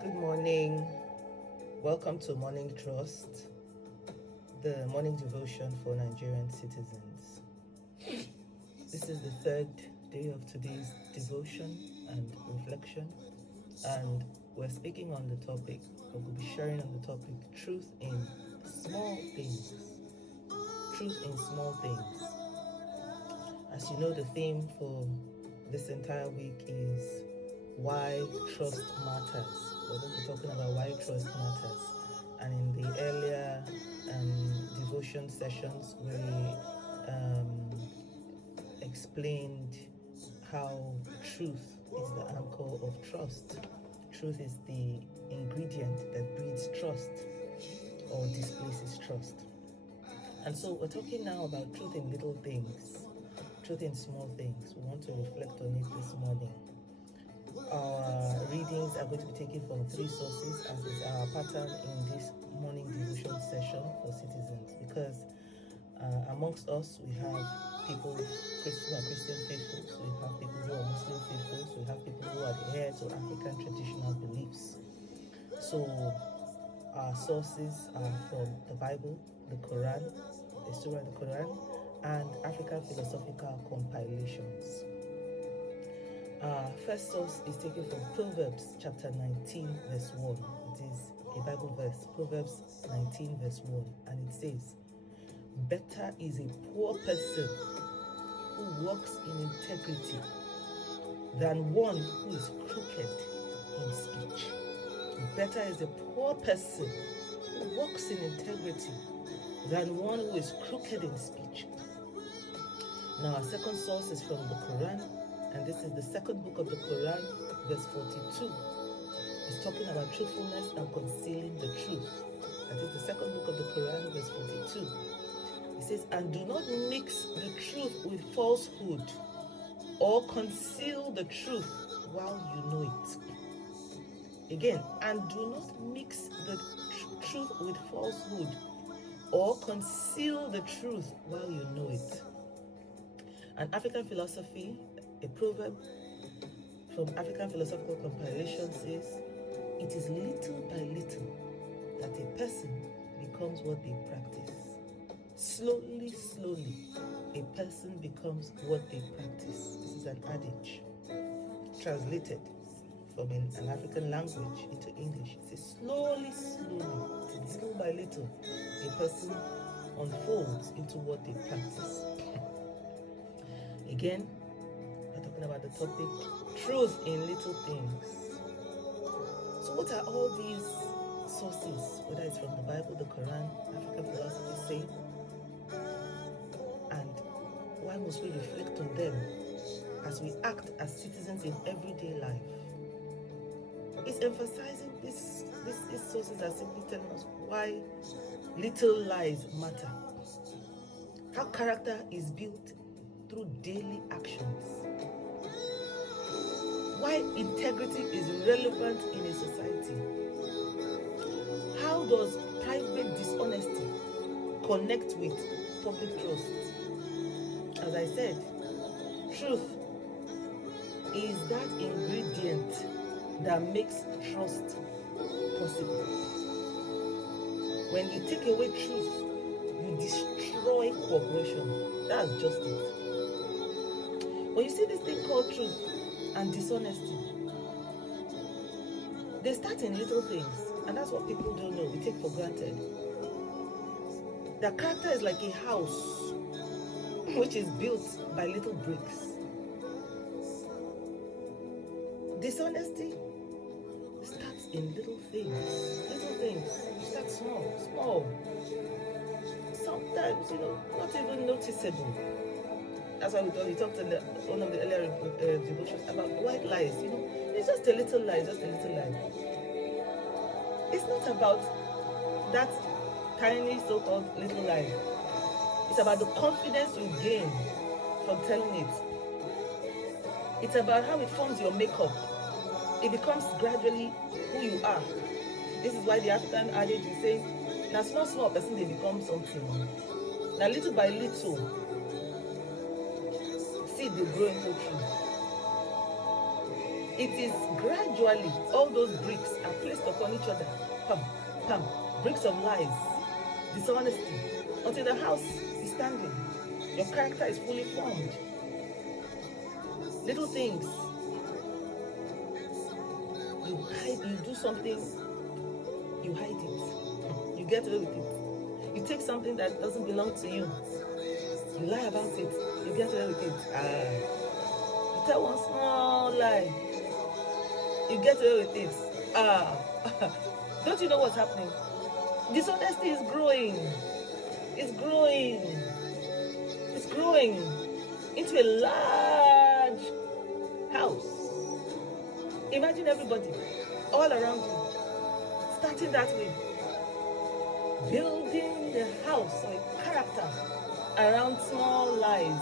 Good morning. Welcome to Morning Trust, the morning devotion for Nigerian citizens. This is the third day of today's devotion and reflection, and we're speaking on the topic, or we'll be sharing on the topic, truth in small things. Truth in small things. As you know, the theme for this entire week is why trust matters. We're going to be talking about why trust matters. And in the earlier devotion sessions, we explained how truth is the anchor of trust. Truth is the ingredient that breeds trust or displaces trust. And so we're talking now about truth in little things, truth in small things. We want to reflect on it this morning. Our readings are going to be taken from 3 sources, as is our pattern in this morning devotion session for citizens, because amongst us we have people who are Christian faithfuls, we have people who are Muslim faithfuls, we have people who adhere to African traditional beliefs. So our sources are from the Bible, the Quran, the Surah and the Quran, and African philosophical compilations. Our first source is taken from Proverbs chapter 19 verse 1. It is a Bible verse, Proverbs 19 verse 1, and it says, "Better is a poor person who walks in integrity than one who is crooked in speech." Better is a poor person who walks in integrity than one who is crooked in speech. Now our second source is from the Quran, and this is the second book of the Quran, verse 42. It's talking about truthfulness and concealing the truth. That is the second book of the Quran, verse 42. It says, "And do not mix the truth with falsehood, or conceal the truth while you know it." Again, "and do not mix the truth with falsehood, or conceal the truth while you know it." An African philosophy, a proverb from African philosophical compilation says, "It is little by little that a person becomes what they practice. Slowly, slowly, a person becomes what they practice." This is an adage translated from an African language into English. It says, slowly, slowly, little by little, a person unfolds into what they practice. Again, we're talking about the topic, truth in little things. So what are all these sources, whether it's from the Bible, the Quran, African philosophy, say? And why must we reflect on them as we act as citizens in everyday life? It's emphasizing these sources are simply telling us why little lies matter. How character is built through daily actions. Why integrity is relevant in a society. How does private dishonesty connect with public trust? As I said, truth is that ingredient that makes trust possible. When you take away truth, you destroy cooperation. That's just it. When you see this thing called truth and dishonesty, they start in little things, and that's what people don't know, we take for granted. Their character is like a house which is built by little bricks. Dishonesty starts in little things. Little things. You start small. Sometimes, not even noticeable. That's why we talked in one of the earlier devotions about white lies. It's just a little lie, just a little lie. It's not about that tiny so-called little lie. It's about the confidence you gain from telling it. It's about how it forms your makeup. It becomes gradually who you are. This is why the African adage is saying, now small person, they become something. Now little by little, seed they grow into tree. It is gradually all those bricks are placed upon each other. Pam, pam, bricks of lies, dishonesty, until the house is standing. Your character is fully formed. Little things. You hide, you do something, you hide it. You get away with it. You take something that doesn't belong to you. You lie about it. You get away with it. You tell one small lie. You get away with it. Don't you know what's happening? Dishonesty is growing. It's growing. It's growing into a large house. Imagine everybody all around you, starting that way, building the house or a character around small lies,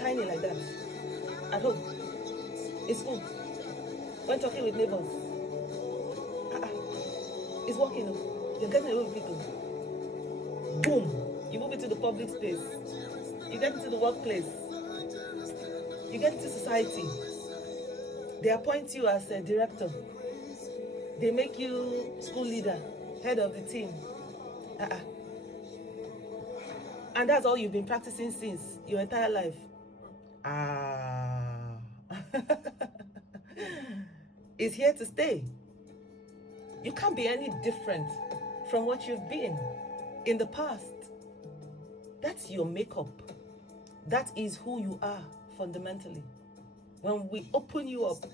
tiny like that, at home, in school, when talking with neighbors. It's working. You're getting away with people. Boom! You move into the public space. You get into the workplace. You get into society. They appoint you as a director. They make you school leader, head of the team. And that's all you've been practicing since your entire life. It's here to stay. You can't be any different from what you've been in the past. That's your makeup. That is who you are fundamentally. When we open you up,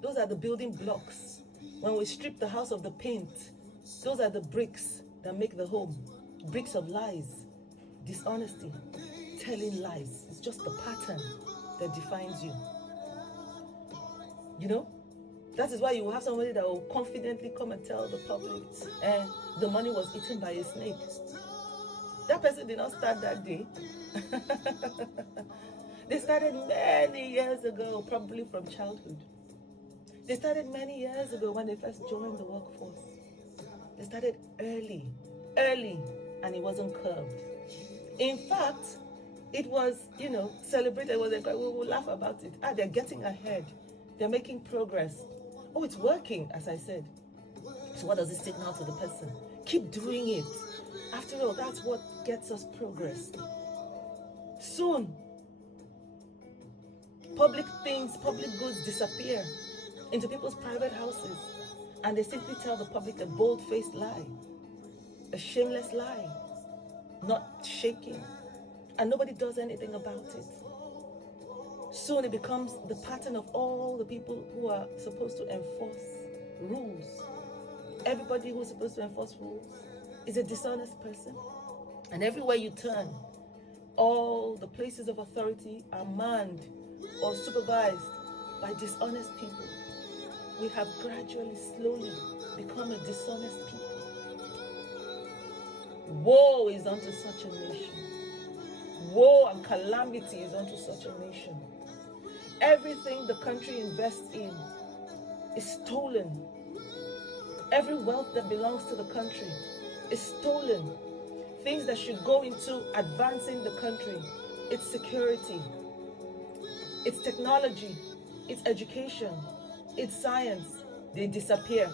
those are the building blocks. When we strip the house of the paint, those are the bricks that make the home. Bricks of lies, dishonesty, telling lies. It's just the pattern that defines you. You know? That is why you will have somebody that will confidently come and tell the public, the money was eaten by a snake. That person did not start that day. They started many years ago, probably from childhood. They started many years ago when they first joined the workforce. They started early, and it wasn't curbed. In fact, it was, celebrated. We will laugh about it. They're getting ahead. They're making progress. Oh, it's working, as I said. So what does it signal to the person? Keep doing it. After all, that's what gets us progress. Soon, public things, public goods disappear into people's private houses, and they simply tell the public a bold-faced lie, a shameless lie, not shaking, and nobody does anything about it. Soon it becomes the pattern of all the people who are supposed to enforce rules. Everybody who's supposed to enforce rules is a dishonest person. And everywhere you turn, all the places of authority are manned or supervised by dishonest people. We have gradually, slowly become a dishonest people. Woe is unto such a nation. Woe and calamity is unto such a nation. Everything the country invests in is stolen. Every wealth that belongs to the country is stolen. Things that should go into advancing the country, its security, its technology, its education, its science, they disappear.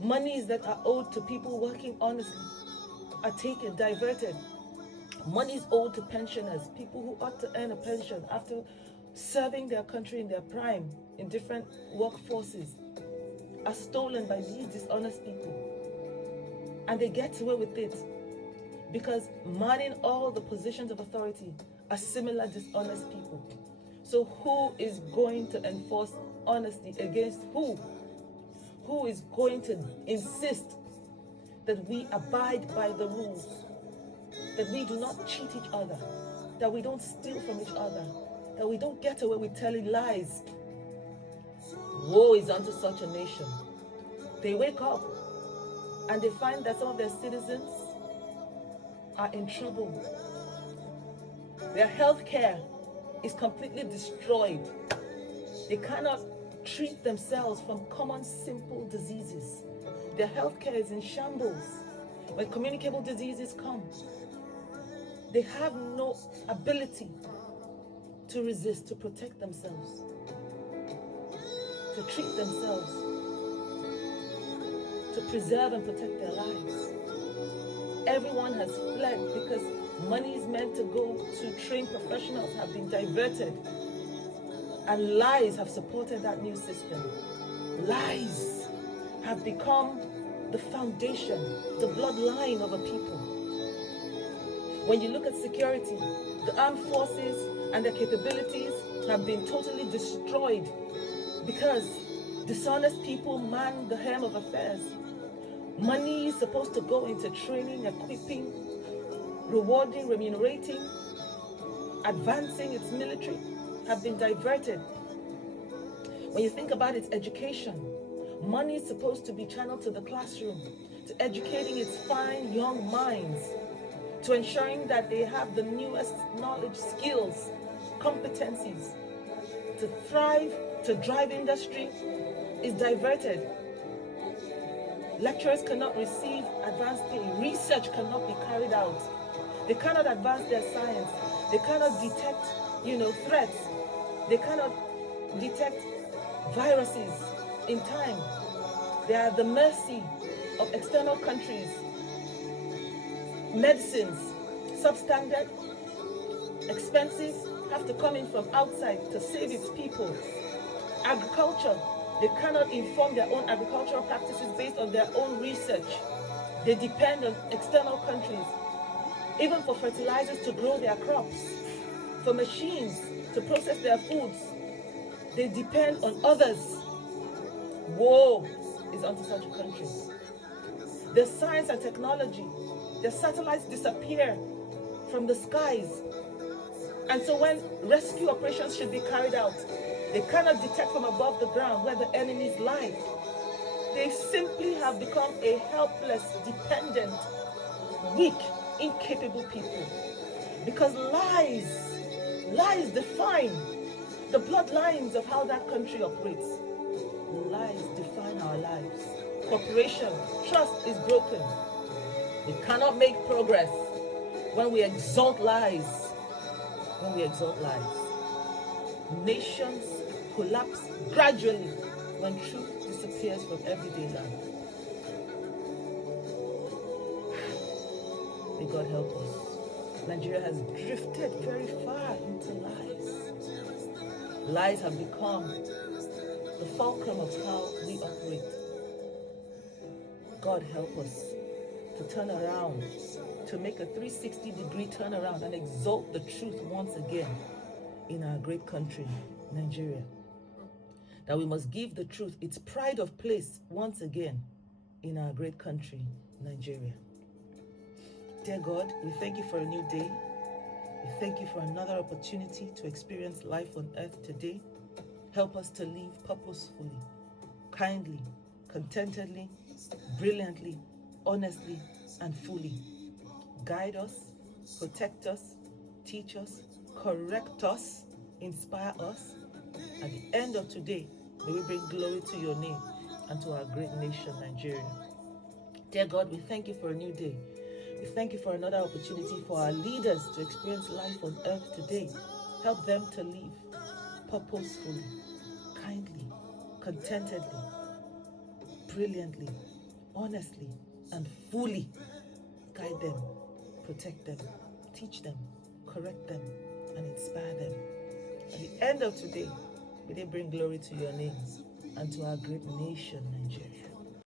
Monies that are owed to people working honestly are taken, diverted. Monies owed to pensioners, people who ought to earn a pension after serving their country in their prime in different workforces, are stolen by these dishonest people. And they get away with it because manning all the positions of authority are similar dishonest people. So who is going to enforce honesty against who? Who is going to insist that we abide by the rules, that we do not cheat each other, that we don't steal from each other, that we don't get away with telling lies? Woe is unto such a nation. They wake up and they find that some of their citizens are in trouble. Their health care is completely destroyed. They cannot treat themselves from common simple diseases. Their health care is in shambles. When communicable diseases come, they have no ability to resist, to protect themselves, to treat themselves, to preserve and protect their lives. Everyone has fled because money is meant to go to trained professionals have been diverted, and lies have supported that new system. Lies have become the foundation, the bloodline of a people. When you look at security, the armed forces and their capabilities have been totally destroyed because dishonest people man the helm of affairs. Money is supposed to go into training, equipping, rewarding, remunerating, advancing its military, have been diverted. When you think about its education, money is supposed to be channeled to the classroom, to educating its fine young minds, to ensuring that they have the newest knowledge, skills, competencies, to thrive, to drive industry, is diverted. Lecturers cannot receive advanced pay. Research cannot be carried out. They cannot advance their science. They cannot detect, threats. They cannot detect viruses in time. They are at the mercy of external countries. Medicines, substandard, expensive, have to come in from outside to save its people. Agriculture, they cannot inform their own agricultural practices based on their own research. They depend on external countries, even for fertilizers to grow their crops, for machines to process their foods. They depend on others. Woe is unto such a country. The science and technology, the satellites disappear from the skies. And so when rescue operations should be carried out, they cannot detect from above the ground where the enemies lie. They simply have become a helpless, dependent, weak, incapable people. Because lies define the bloodlines of how that country operates. Lies define our lives. Cooperation, trust is broken. We cannot make progress when we exalt lies. When we exalt lies. Nations collapse gradually when truth disappears from everyday life. May God help us. Nigeria has drifted very far into lies. Lies have become the fulcrum of how we operate. God help us to turn around, to make a 360-degree turnaround and exalt the truth once again in our great country, Nigeria. That we must give the truth its pride of place once again in our great country, Nigeria. Dear God, we thank you for a new day. We thank you for another opportunity to experience life on earth today. Help us to live purposefully, kindly, contentedly, brilliantly, honestly, and fully. Guide us, protect us, teach us, correct us, inspire us. At the end of today, may we bring glory to your name and to our great nation, Nigeria. Dear God, we thank you for a new day. We thank you for another opportunity for our leaders to experience life on earth today. Help them to live purposefully, kindly, contentedly, brilliantly, honestly, and fully. Guide them, protect them, teach them, correct them, and inspire them. At the end of today, may they bring glory to your name and to our great nation, Nigeria.